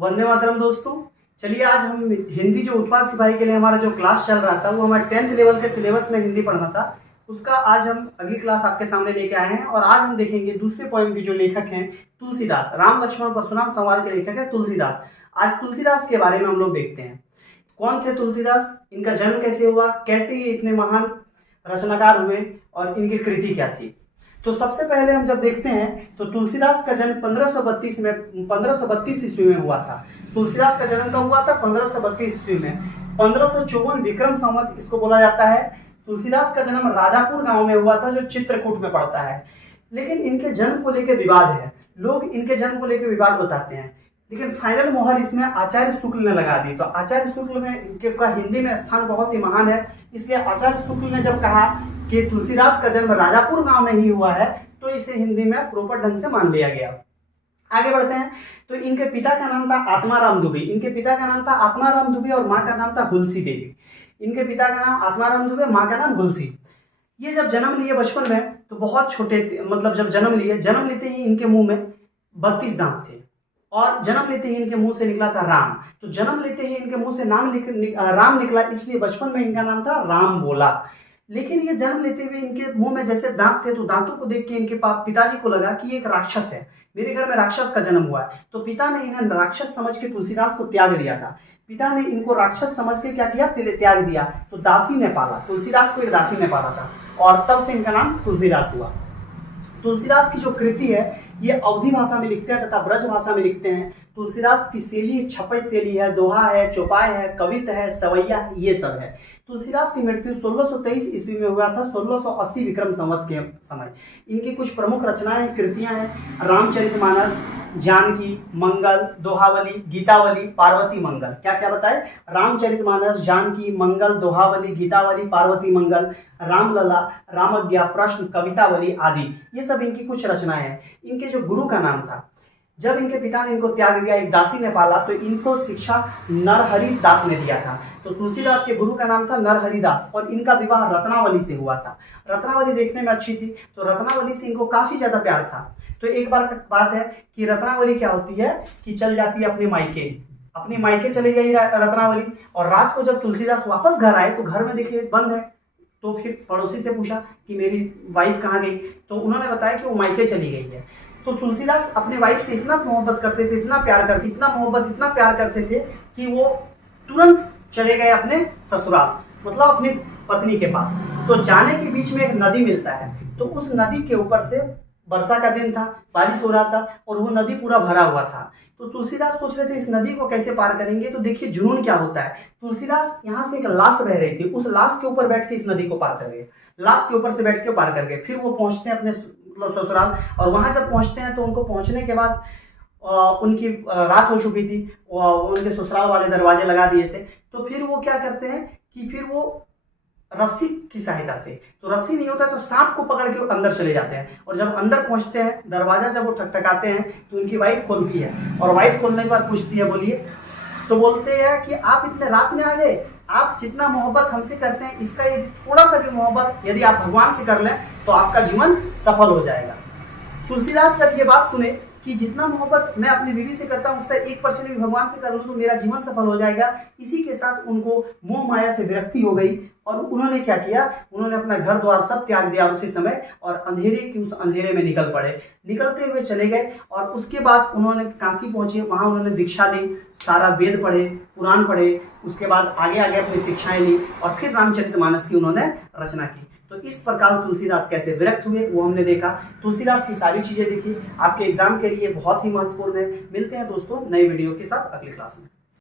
वंदे मातरम दोस्तों। चलिए आज हम हिंदी जो उत्पाद सिपाही के लिए हमारा जो क्लास चल रहा था वो हमारे 10th लेवल के सिलेबस में हिंदी पढ़ना था, उसका आज हम अगली क्लास आपके सामने लेके आए हैं। और आज हम देखेंगे दूसरे पोएम के जो लेखक हैं तुलसीदास, राम लक्ष्मण परशुराम संवाद के लेखक है तुलसीदास। आज तुलसीदास के बारे में हम लोग देखते हैं कौन थे तुलसीदास, इनका जन्म कैसे हुआ, कैसे ये इतने महान रचनाकार हुए और इनकी कृति क्या थी। तो सबसे पहले हम जब देखते हैं तो तुलसीदास का जन्म 1532 ईस्वी में हुआ था। तुलसीदास का जन्म कब हुआ था? 1532 ईस्वी में। 1554 विक्रम संवत इसको बोला जाता है। तुलसीदास का जन्म राजापुर गांव में हुआ था जो चित्रकूट में पड़ता है। लेकिन इनके जन्म को लेकर विवाद है, लोग इनके जन्म को लेकर विवाद बताते हैं, लेकिन फाइनल मोहर इसमें आचार्य शुक्ल ने लगा दी। तो आचार्य शुक्ल में इनके का हिंदी में स्थान बहुत ही महान है, इसलिए आचार्य शुक्ल ने जब कहा कि तुलसीदास का जन्म राजापुर गांव में ही हुआ है तो इसे हिंदी में प्रॉपर ढंग से मान लिया गया। आगे बढ़ते हैं तो इनके पिता का नाम था आत्माराम दुबे। इनके पिता का नाम था आत्माराम दुबे और माँ का नाम था हुलसी देवी। इनके पिता का नाम आत्माराम दुबे, माँ का नाम हुलसी। ये जब जन्म लिए बचपन में तो बहुत छोटे थे, मतलब जब जन्म लेते ही इनके मुंह में 32 दांत थे और जन्म लेते ही इनके मुंह से निकला था राम। तो जन्म लेते ही इनके मुंह से राम निकला, इसलिए बचपन में इनका नाम था राम बोला। लेकिन ये जन्म लेते हुए इनके मुंह में जैसे दांत थे तो दांतों को देख के इनके पिताजी को लगा कि ये एक राक्षस है, मेरे घर में राक्षस का जन्म हुआ है। तो पिता ने इन्हें राक्षस समझ के तुलसीदास को त्याग दिया था। पिता ने इनको राक्षस समझ के क्या किया? त्याग दिया। तो दासी ने पाला, तुलसीदास को एक दासी ने पाला था और तब से इनका नाम तुलसीदास हुआ। तुलसीदास की जो कृति है ये अवधी भाषा में लिखते हैं तथा ब्रज भाषा में लिखते हैं। तुलसीदास की शैली छपई शैली है, दोहा है, चौपाई है, कविता है, सवैया है, ये सब है। तुलसीदास की मृत्यु 1623 ईस्वी में हुआ था, 1680 विक्रम संवत के समय। इनकी कुछ प्रमुख रचनाएं कृतियां हैं रामचरितमानस, जानकी, मंगल, दोहावली, गीतावली, पार्वती मंगल। क्या क्या बताए? रामचरितमानस, जानकी, मंगल, दोहावली, गीतावली, पार्वती मंगल, रामलला, रामज्ञा, प्रश्न, कवितावली आदि, ये सब इनकी कुछ रचनाएं हैं। इनके जो गुरु का नाम था, जब इनके पिता ने इनको त्याग दिया, एक दासी ने पाला, तो इनको शिक्षा नरहरि दास ने दिया था। तो तुलसीदास के गुरु का नाम था नरहरि दास और इनका विवाह रत्नावली से हुआ था। रत्नावली देखने में अच्छी थी तो रत्नावली से इनको काफी ज्यादा प्यार था। तो एक बार बात है कि रत्नावली क्या होती है कि चल जाती है अपने मायके चली गई रत्नावली, और रात को जब तुलसीदास वापस घर आए तो घर में देखे बंद है। तो फिर पड़ोसी से पूछा कि मेरी वाइफ कहाँ गई, तो उन्होंने बताया कि वो मायके चली गई है। तो तुलसीदास अपने वाइफ से इतना मोहब्बत करते थे, इतना प्यार करते थे कि वो तुरंत चले गए अपने ससुराल, मतलब अपनी पत्नी के पास। तो जाने के बीच में एक नदी मिलता है, तो उस नदी के ऊपर से वर्षा का दिन था, बारिश हो रहा था और वो नदी पूरा भरा हुआ था। तो तुलसीदास सोच रहे थे इस नदी को कैसे पार करेंगे। तो देखिए जुनून क्या होता है। तुलसीदास यहाँ से एक लाश बह रही थी, उस लाश के ऊपर बैठ के इस नदी को पार कर गए, लाश के ऊपर से बैठ के पार कर गए। फिर वो पहुंचते हैं अपने ससुराल, और वहां जब पहुंचते हैं तो उनको पहुंचने के बाद उनकी रात हो चुकी थी, उनके ससुराल वाले दरवाजे लगा दिए थे। तो फिर वो क्या करते हैं कि फिर वो रस्सी की सहायता से, तो रस्सी नहीं होता तो सांप को पकड़ के अंदर चले जाते हैं, और जब अंदर पहुंचते हैं दरवाजा जब वो ठकठकाते हैं तो उनकी वाइफ खोलती है, और वाइफ खोलने के बाद पूछती है बोलिए, तो बोलते हैं कि आप इतने रात में आ गए, आप जितना मोहब्बत हमसे करते हैं इसका ये थोड़ा सा भी मोहब्बत यदि आप भगवान से कर लें तो आपका जीवन सफल हो जाएगा। तुलसीदास जब ये बात सुने कि जितना मोहब्बत मैं अपनी बीवी से करता हूँ उससे 1% भी भगवान से कर लूँ तो मेरा जीवन सफल हो जाएगा, इसी के साथ उनको मोह माया से विरक्ति हो गई और उन्होंने क्या किया, उन्होंने अपना घर द्वार सब त्याग दिया उसी समय और उस अंधेरे में निकल पड़े। निकलते हुए चले गए और उसके बाद उन्होंने काशी पहुंचे, वहां उन्होंने दीक्षा ली, सारा वेद पढ़े, पुराण पढ़े, उसके बाद आगे अपनी शिक्षाएं ली और फिर रामचरितमानस की उन्होंने रचना की। तो इस प्रकार तुलसीदास कैसे विरक्त हुए वो हमने देखा। तुलसीदास की सारी चीजें देखी, आपके एग्जाम के लिए बहुत ही महत्वपूर्ण है। मिलते हैं दोस्तों नए वीडियो के साथ अगली क्लास में।